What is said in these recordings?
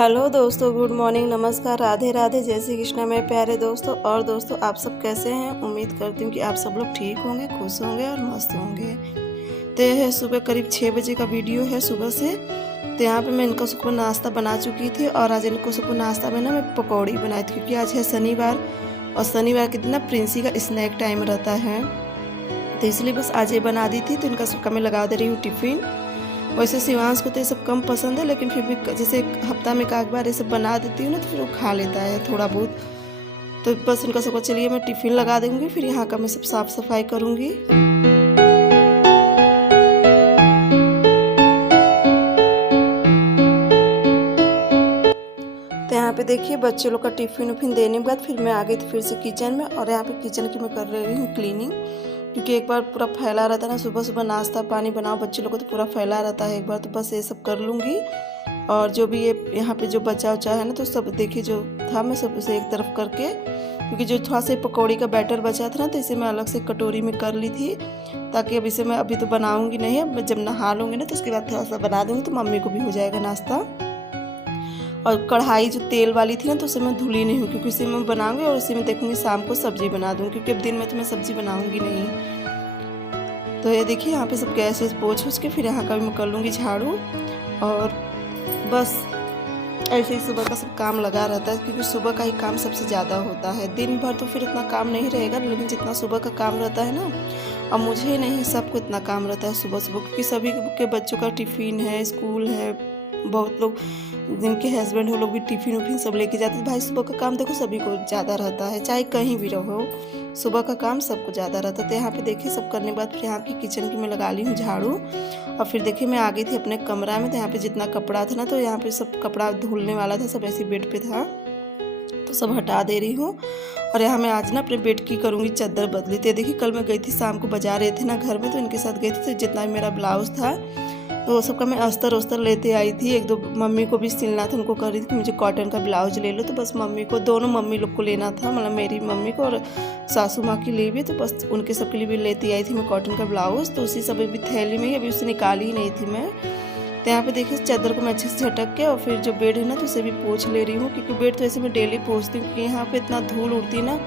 Hello दोस्तों, good morning, नमस्कार, राधे राधे, जय श्री कृष्णा मेरे प्यारे दोस्तों। और दोस्तों, आप सब कैसे हैं? उम्मीद करती हूँ कि आप सब लोग ठीक होंगे, खुश होंगे और मस्त होंगे। तो यह है सुबह करीब 6 बजे का वीडियो है सुबह से। तो यहाँ पे मैं इनको सुबह नाश्ता बना चुकी थी और आज इनको सुबह नाश्ता में ना मैं पकौड़ी बनाई थी, क्योंकि आज है शनिवार और शनिवार के दिन ना प्रिंसी का स्नैक टाइम रहता है, तो इसलिए बस आज ये बना दी थी। तो इनका सुबह मैं लगा दे रही हूँ टिफ़िन। वैसे शिवांश को तो ये सब कम पसंद है, लेकिन फिर भी जैसे हफ्ता में एक बार ये सब बना देती हूँ ना, तो फिर वो खा लेता है थोड़ा बहुत। तो बस इनका सबको चलिए मैं टिफ़िन लगा दूँगी, फिर यहाँ का मैं सब साफ़ सफाई करूँगी। तो यहाँ पे देखिए बच्चे लोग का टिफ़िन उफिन देने के बाद फिर मैं आ गई थी फिर से किचन में, और यहाँ पे किचन की मैं कर रही हूँ क्लीनिंग, क्योंकि एक बार पूरा फैला रहता है ना, सुबह सुबह नाश्ता पानी बनाओ बच्चे लोग को, तो पूरा फैला रहता है एक बार। तो बस ये सब कर लूँगी, और जो भी ये यहाँ पे जो बचा उचा है ना, तो सब देखिए जो था मैं सब उसे एक तरफ करके, क्योंकि जो थोड़ा सा पकौड़ी का बैटर बचा था ना, तो इसे मैं अलग से कटोरी में कर ली थी, ताकि अब इसे मैं अभी तो बनाऊँगी नहीं, अब जब नहा लूँगी ना तो उसके बाद थोड़ा सा बना दूँगी, तो मम्मी को भी हो जाएगा नाश्ता। और कढ़ाई जो तेल वाली थी ना, तो उसे मैं धुली नहीं हूँ, क्योंकि उसे मैं बनाऊँगी और उसी में देखूँगी शाम को सब्ज़ी बना दूँगी, क्योंकि अब दिन में तो मैं सब्ज़ी बनाऊँगी नहीं। तो ये देखिए यहाँ पे सब गैस वैस पोंछ उसके फिर यहाँ का भी मैं कर लूँगी झाड़ू, और बस ऐसे ही सुबह का सब काम लगा रहता है, क्योंकि सुबह का ही काम सबसे ज़्यादा होता है। दिन भर तो फिर इतना काम नहीं रहेगा, लेकिन जितना सुबह का काम रहता है ना, और मुझे नहीं सबको इतना काम रहता है सुबह सुबह, क्योंकि सभी के बच्चों का टिफ़िन है, स्कूल है, बहुत लोग जिनके हस्बैंड हो लोग भी टिफ़िन उफिन सब लेके जाते हैं। भाई सुबह का काम देखो सभी को ज़्यादा रहता है, चाहे कहीं भी रहो, सुबह का काम सबको ज़्यादा रहता है। तो यहाँ पे देखिए सब करने के बाद फिर यहाँ की किचन की मैं लगा ली हूँ झाड़ू, और फिर देखिए मैं आ गई थी अपने कमरा में। तो यहाँ पे जितना कपड़ा था ना, तो यहाँ पे सब कपड़ा धुलने वाला था, सब ऐसे बेड पे था, तो सब हटा दे रही हूँ। और यहाँ मैं आज ना अपने बेड की करूँगी चादर बदली। तो देखिए कल मैं गई थी शाम को, बजा रहे थे ना घर में, तो इनके साथ गई थी, तो जितना भी मेरा ब्लाउज़ था तो वो सबका मैं अस्तर उस्तर लेते आई थी। एक दो मम्मी को भी सिलना था, उनको कर रही थी कि मुझे कॉटन का ब्लाउज ले लो, तो बस मम्मी को, दोनों मम्मी लोग को लेना था, मतलब मेरी मम्मी को और सासू माँ के लिए भी, तो बस उनके सबके लिए भी लेती आई थी मैं कॉटन का ब्लाउज़। तो उसी सब अभी थैली में ही, अभी उसे निकाली ही नहीं थी मैं। तो यहाँ पे देखिए चादर को मैं अच्छे से झटक के, और फिर जो बेड है ना, तो उसे भी पोंछ ले रही हूँ, क्योंकि बेड तो ऐसे मैं डेली पोंछती हूँ, क्योंकि यहाँ पे इतना धूल उड़ती है ना।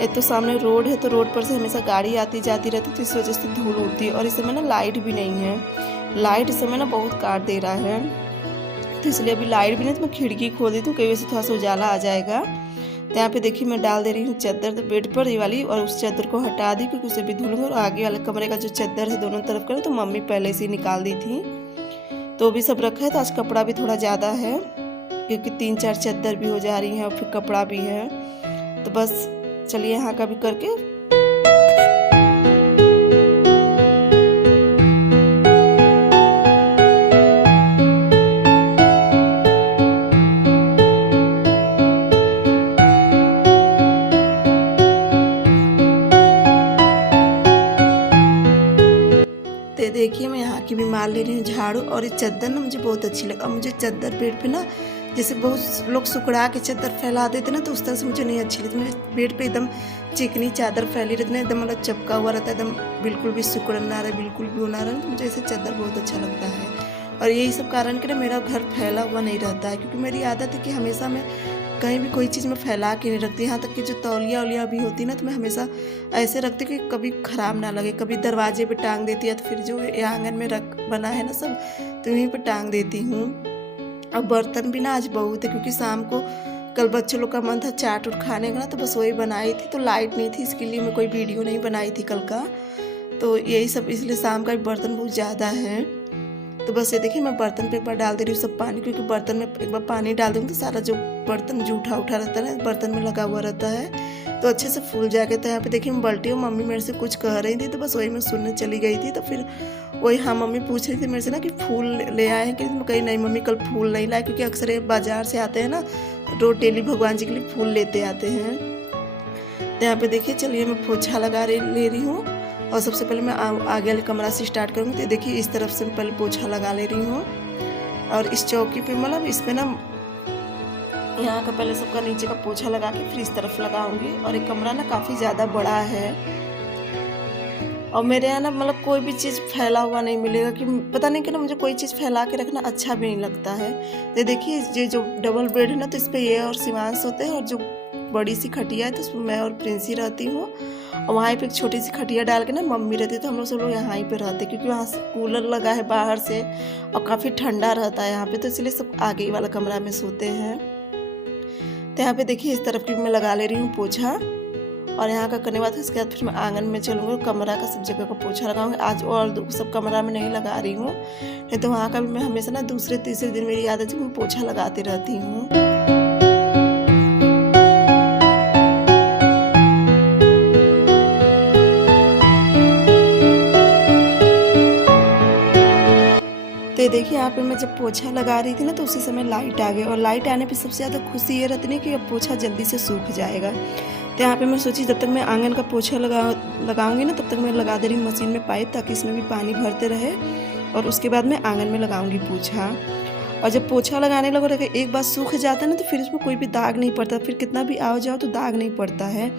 एक तो सामने रोड है, तो रोड पर से हमेशा गाड़ी आती जाती रहती है, तो इस वजह से धूल उड़ती है। और इस समय ना लाइट भी नहीं है, लाइट इस समय ना बहुत काट दे रहा है, तो इसलिए अभी लाइट भी नहीं, तो मैं खिड़की खोल देती हूँ, कई वजह से थोड़ा सा उजाला आ जाएगा। तो यहाँ पे देखिए मैं डाल दे रही हूँ चादर बेड पर ये वाली, और उस चादर को हटा दी, क्योंकि उसे भी धुलूंगी। और आगे वाले कमरे का जो चादर है दोनों तरफ का, तो मम्मी पहले से ही निकाल दी थी, तो भी सब रखा है। तो आज कपड़ा भी थोड़ा ज़्यादा है, क्योंकि 3-4 चादर भी हो जा रही हैं और फिर कपड़ा भी है। तो बस चलिए यहाँ का भी करके देखिए मैं यहाँ की भी मार ले रही हूँ झाड़ू। और ये चादर ना मुझे बहुत अच्छी लगा। मुझे चादर बेड पे ना, जैसे बहुत लोग सुकड़ा के चादर फैला देते ना, तो उस तरह से मुझे नहीं अच्छी लगती। मेरे बेड पे एकदम चिकनी चादर फैली रहती है, एकदम मतलब चपका हुआ रहता है, एकदम बिल्कुल भी सिकुड़ ना रहे, बिल्कुल भी ना रहे, तो मुझे ऐसे चादर बहुत अच्छा लगता है। और यही सब कारण के ना मेरा घर फैला हुआ नहीं रहता है, क्योंकि मेरी आदत है कि हमेशा मैं कहीं भी कोई चीज़ में फैला के नहीं रखती। यहाँ तक कि जो तौलिया उलिया भी होती ना, तो मैं हमेशा ऐसे रखती कि कभी ख़राब ना लगे। कभी दरवाजे पे टांग देती है, तो फिर जो आंगन में रख बना है ना सब, तो यहीं पे टांग देती हूँ। और बर्तन भी ना आज बहुत है, क्योंकि शाम को कल बच्चों लोग का मन था चाट उट खाने का ना, तो बस वही बनाई थी। तो लाइट नहीं थी, इसके लिए मैं कोई वीडियो नहीं बनाई थी कल का, तो यही सब, इसलिए शाम का भी बर्तन बहुत ज़्यादा है। तो बस ये देखिए मैं बर्तन पे एक बार डाल दे रही हूँ सब पानी, क्योंकि बर्तन में एक बार पानी डाल दूँगी तो सारा जो बर्तन जूठा उठा रहता है ना, बर्तन में लगा हुआ रहता है, तो अच्छे से फूल जाएगा। तो यहाँ पे देखिए मैं बल्टी हूँ, मम्मी मेरे से कुछ कह रही थी, तो बस वही मैं सुनने चली गई थी। तो फिर वही, हाँ मम्मी पूछ रही थी मेरे से ना कि फूल ले आए हैं कि, मैं कही नहीं मम्मी कल फूल नहीं लाए, क्योंकि अक्सर ये बाजार से आते हैं ना, रोज डेली भगवान जी के लिए फूल लेते आते हैं। तो यहाँ पे देखिए चलिए मैं पोछा लगा ले रही हूँ, और सबसे पहले मैं आगे वाले कमरा से स्टार्ट करूँगी। तो देखिए इस तरफ से मैं पहले पोछा लगा ले रही हूँ, और इस चौकी पे मतलब इसमें ना यहाँ का पहले सबका नीचे का पोछा लगा के फिर इस तरफ लगाऊंगी। और ये कमरा ना काफ़ी ज़्यादा बड़ा है, और मेरे यहाँ ना मतलब कोई भी चीज़ फैला हुआ नहीं मिलेगा, कि पता नहीं कि ना मुझे कोई चीज़ फैला के रखना अच्छा भी नहीं लगता है। तो देखिए ये जो डबल बेड है ना, तो इस पर ये और शिवांश होते हैं, और जो बड़ी सी खटिया है तो उसमें मैं और प्रिंसी रहती हूँ, और वहाँ पे एक छोटी सी खटिया डाल के ना मम्मी रहती है। तो हम लोग सब लोग यहाँ ही पे रहते हैं, क्योंकि वहाँ से कूलर लगा है बाहर से और काफ़ी ठंडा रहता है यहाँ पे, तो इसलिए सब आगे वाला कमरा में सोते हैं। तो यहाँ पे देखिए इस तरफ की मैं लगा ले रही हूँ पोछा, और यहाँ का करने बाद इसके बाद फिर मैं आंगन में चलूँगी, कमरा का सब जगह का पोछा लगाऊंगी आज, और सब कमरा में नहीं लगा रही हूँ, नहीं तो वहाँ का भी मैं हमेशा ना दूसरे तीसरे दिन मेरी आदत है मैं पोछा लगाती रहती हूँ। तो देखिए यहाँ पे मैं जब पोछा लगा रही थी ना, तो उसी समय लाइट आ गई, और लाइट आने पे सबसे ज़्यादा खुशी ये रहती है कि अब पोछा जल्दी से सूख जाएगा। तो यहाँ पे मैं सोची जब तक मैं आंगन का पोछा लगाऊंगी ना, तब तक मैं लगा दे रही हूँ मशीन में पाइप, ताकि इसमें भी पानी भरते रहे, और उसके बाद मैं आंगन में लगाऊंगी पोछा। और जब पोछा लगाने लगो तो एक बार सूख जाता है ना, तो फिर उसमें कोई भी दाग नहीं पड़ता, फिर कितना भी आओ जाओ तो दाग नहीं पड़ता है।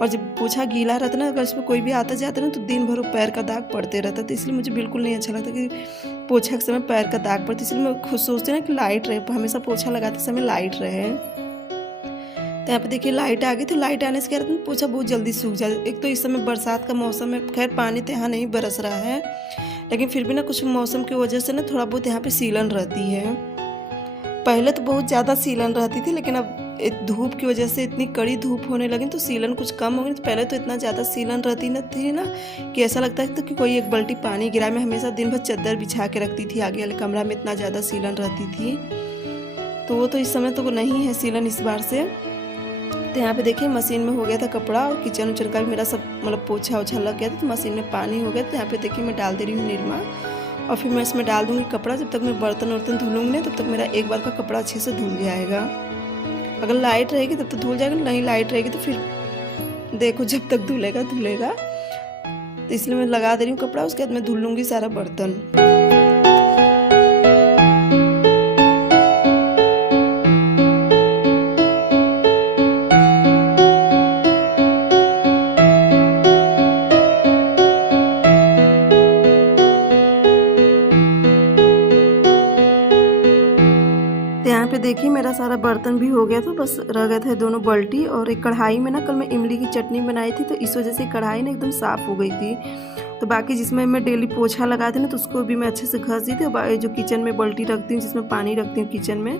और जब पोछा गीला रहता है ना, अगर उसमें कोई भी आता जाता है ना, तो दिन भर पैर का दाग पड़ते रहता है। तो इसलिए मुझे बिल्कुल नहीं अच्छा लगता कि पोछा के समय पैर का दाग पड़ता, इसलिए मैं खुद सोचती हूँ ना कि लाइट रहे, हमेशा पोछा लगाते समय लाइट रहे। तो यहाँ पे देखिए लाइट आ गई, तो लाइट आने से क्या रहता है पोछा बहुत जल्दी सूख जाता है। एक तो इस समय बरसात का मौसम है, खैर पानी तो यहाँ नहीं बरस रहा है, लेकिन फिर भी ना कुछ मौसम की वजह से ना थोड़ा बहुत यहाँ पे सीलन रहती है। पहले तो बहुत ज़्यादा सीलन रहती थी, लेकिन अब धूप की वजह से इतनी कड़ी धूप होने लगी तो सीलन कुछ कम हो गई। तो पहले तो इतना ज़्यादा सीलन रहती न थी ना, कि ऐसा लगता है कि कोई एक बाल्टी पानी गिरा। मैं हमेशा दिन भर चादर बिछा के रखती थी आगे वाले कमरा में, इतना ज़्यादा सीलन रहती थी। तो वो तो इस समय तो नहीं है सीलन इस बार से। तो यहाँ पे देखिए मशीन में हो गया था कपड़ा, और किचन उचन का भी मेरा सब मतलब पोछा ओछा लग गया था, तो मशीन में पानी हो गया। तो यहाँ पे देखिए मैं डाल दे रही हूँ निरमा, और फिर मैं इसमें डाल दूँगी कपड़ा। जब तक मैं बर्तन वर्तन धुलूँगी ना, तब तक मेरा एक बार का कपड़ा अच्छे से धुल जाएगा। अगर लाइट रहेगी तब तो धुल जाएगा, नहीं लाइट रहेगी तो फिर देखो जब तक धुलेगा। तो इसलिए मैं लगा दे रही हूँ कपड़ा, उसके बाद मैं धुल लूँगी सारा बर्तन। यहाँ पे देखिए मेरा सारा बर्तन भी हो गया था, बस रह गए थे दोनों बाल्टी। और एक कढ़ाई में ना कल मैं इमली की चटनी बनाई थी, तो इस वजह से कढ़ाई ना एकदम साफ़ हो गई थी। तो बाकी जिसमें मैं डेली पोछा लगाती ना, तो उसको भी मैं अच्छे से घस दी थी। और जो किचन में बाल्टी रखती हूँ, जिसमें पानी रखती हूँ किचन में,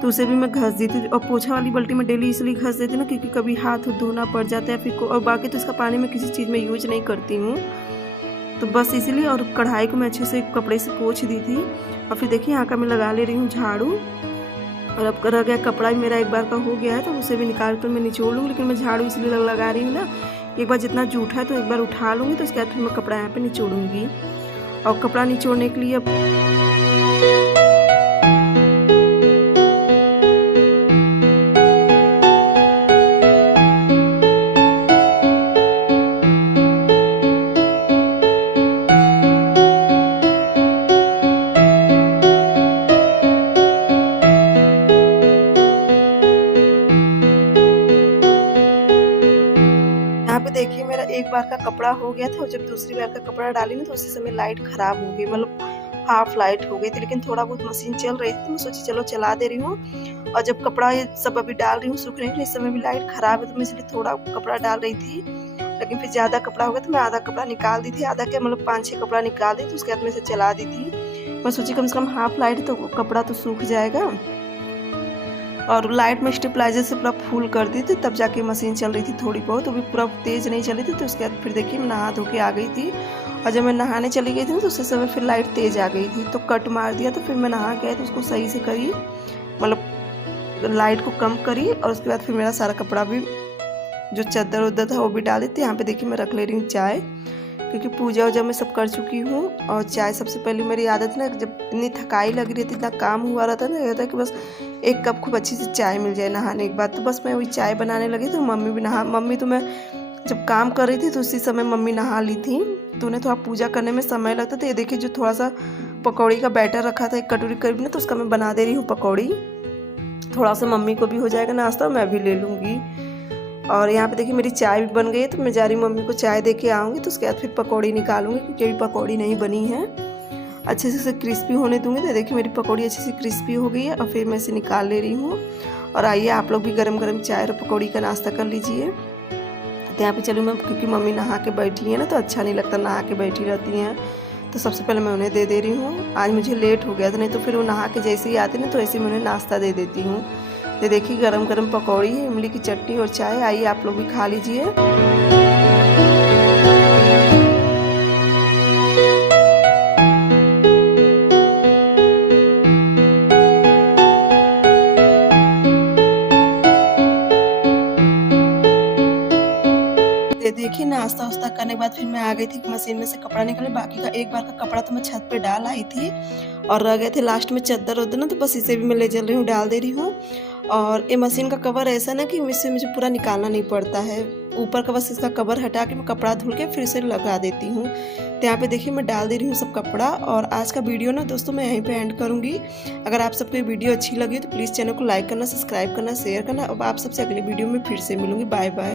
तो उसे भी मैं घस दी थी। और पोछा वाली बाल्टी में डेली इसलिए घस देती ना, क्योंकि कभी हाथ धोना पड़ जाता है फिर और बाकी तो इसका पानी मैं किसी चीज़ में यूज नहीं करती हूँ, तो बस इसीलिए। और कढ़ाई को मैं अच्छे से कपड़े से पोंछ दी थी। और फिर देखिए यहाँ का मैं लगा ले रही हूँ झाड़ू। और अब रह गया कपड़ा भी मेरा एक बार का हो गया है, तो उसे भी निकाल कर मैं निचोड़ लूँगी। लेकिन मैं झाड़ू इसलिए लगा रही हूँ ना, एक बार जितना जूठा है तो एक बार उठा लूँगी, तो उसके बाद फिर मैं कपड़ा यहाँ पे निचोड़ूँगी। और कपड़ा निचोड़ने के लिए देखिए मेरा एक बार का कपड़ा हो गया था, और जब दूसरी बार का कपड़ा डाली ना, तो उसी समय लाइट ख़राब हो गई, मतलब हाफ लाइट हो गई थी। लेकिन थोड़ा बहुत मशीन चल रही थी, तो मैं सोची चलो चला दे रही हूँ। और जब कपड़ा ये सब अभी डाल रही हूँ सूखने के लिए, इस समय भी लाइट ख़राब है, तो मैं इसलिए थोड़ा कपड़ा डाल रही थी। लेकिन फिर ज़्यादा कपड़ा हो गया, तो मैं आधा कपड़ा निकाल दी थी, आधा क्या मतलब 5-6 कपड़ा निकाल दी, तो उसके बाद में से चला दी थी। मैं सोची कम से कम हाफ लाइट है तो कपड़ा तो सूख जाएगा। और लाइट में स्टेबलाइजर से पूरा फुल कर दी थी, तब जाके मशीन चल रही थी थोड़ी बहुत, तो भी पूरा तेज़ नहीं चली थी। तो उसके बाद फिर देखिए मैं नहा धो के आ गई थी, और जब मैं नहाने चली गई थी तो उसी समय फिर लाइट तेज़ आ गई थी, तो कट मार दिया। तो फिर मैं नहा के आई तो उसको सही से करी, मतलब लाइट को कम करी। और उसके बाद फिर मेरा सारा कपड़ा भी जो चादर उदर था वो भी डाल दी थी। यहाँ पे देखिए मैं रख ले रही हूँ चाय, क्योंकि पूजा वूजा मैं सब कर चुकी हूँ। और चाय सबसे पहले मेरी आदत ना, जब इतनी थकाई लग रही थी, इतना काम हुआ रहता ना, रहता कि बस एक कप खूब अच्छी सी चाय मिल जाए नहाने के बाद। तो बस मैं वही चाय बनाने लगी, तो मम्मी तो मैं जब काम कर रही थी तो उसी समय मम्मी नहा ली थी, तो उन्हें थोड़ा पूजा करने में समय लगता था। ये देखिए जो थोड़ा सा पकौड़ी का बैटर रखा था एक कटोरी करीब ना, तो उसका मैं बना दे रही हूँ पकौड़ी। थोड़ा सा मम्मी को भी हो जाएगा नाश्ता और मैं भी ले लूँगी। और यहाँ पे देखिए मेरी चाय भी बन गई है, तो मैं जा रही हूँ मम्मी को चाय दे के आऊँगी, तो उसके बाद फिर पकौड़ी निकालूंगी, क्योंकि अभी पकौड़ी नहीं बनी है। अच्छे से इसे क्रिस्पी होने दूँगी। तो देखिए मेरी पकौड़ी अच्छे से क्रिस्पी हो गई है और फिर मैं इसे निकाल ले रही हूँ। और आइए आप लोग भी गरम गरम चाय और पकौड़ी का नाश्ता कर लीजिए। तो यहाँ पे चलूँ मैं, क्योंकि मम्मी नहा के बैठी है ना, तो अच्छा नहीं लगता नहा के बैठी रहती हैं, तो सबसे पहले मैं उन्हें दे रही हूँ। आज मुझे लेट हो गया था, नहीं तो फिर वो नहा के जैसे ही आती ना, तो ऐसे ही मैं उन्हें नाश्ता दे देती हूँ। तो देखिए गरम गरम पकौड़ी है, इमली की चटनी और चाय। आइए आप लोग भी खा लीजिए। देखिए नाश्ता वास्ता करने के बाद फिर मैं आ गई थी मशीन में से कपड़ा निकालने। बाकी का एक बार का कपड़ा तो मैं छत पे डाल आई थी, और रह गए थे लास्ट में चद्दर उद्दर ना, तो बस इसे भी मैं ले चल रही हूँ, डाल दे रही हूँ। और ये मशीन का कवर ऐसा ना कि इससे मुझे पूरा निकालना नहीं पड़ता है। ऊपर का बस इसका कवर हटा के मैं कपड़ा धुल के फिर से लगा देती हूँ। तो यहाँ पे देखिए मैं डाल दे रही हूँ सब कपड़ा। और आज का वीडियो ना दोस्तों मैं यहीं पे एंड करूँगी। अगर आप सबको ये वीडियो अच्छी लगी तो प्लीज़ चैनल को लाइक करना, सब्सक्राइब करना, शेयर करना। अब आप सबसे अगली वीडियो में फिर से मिलूँगी। Bye bye.